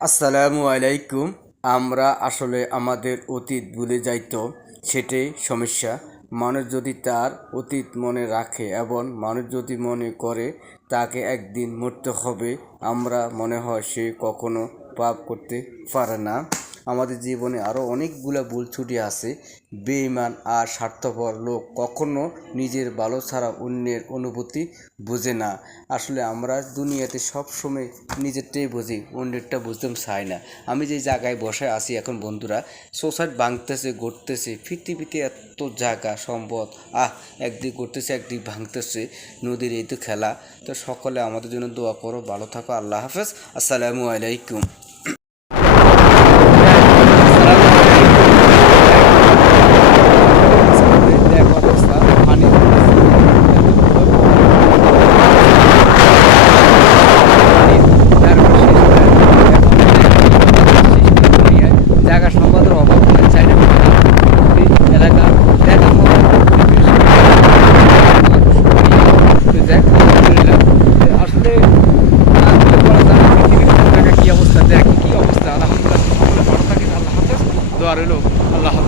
আসসালামু আলাইকুম। আমরা আসলে আমাদের অতীত ভুলে যাইতো, সেটাই সমস্যা। মানুষ যদি তার অতীত মনে রাখে এবং মানুষ যদি মনে করে তাকে একদিন মরতে হবে, আমরা মনে হয় সে কখনো পাপ করতে পারে না। আমাদের জীবনে আরও অনেকগুলো ভুল ছুটি আছে। বেঈমান আর স্বার্থপর লোক কখনো নিজের ভালো ছাড়া অন্যের অনুভূতি বোঝে না। আসলে আমরা দুনিয়াতে সবসময় নিজেরটাই বুঝি, অন্যেরটা বুঝতে চাই না। আমি যে জায়গায় বসে আছি এখন বন্ধুরা, সোসাইটি ভাঙতেছে, গড়তেছে, পৃথিবীতে এত জায়গা সম্পদ, একদিক করতেছে একদিক ভাঙতেছে, নদীর এই তো খেলা। তো সকলে আমাদের জন্য দোয়া করো, ভালো থাকো, আল্লাহ হাফেজ, আসসালামু আলাইকুম। জায়গা সম্পদের অভাব নাই, চাইনা এলাকা দেখা আসলে পৃথিবীর জায়গা কি অবস্থা, দেখ কি অবস্থা। আলহামদুলিল্লাহ সকলে ভালো থাকেন, আল্লাহ হাফেজ, দোয়া রইল, আল্লাহ হাফেজ।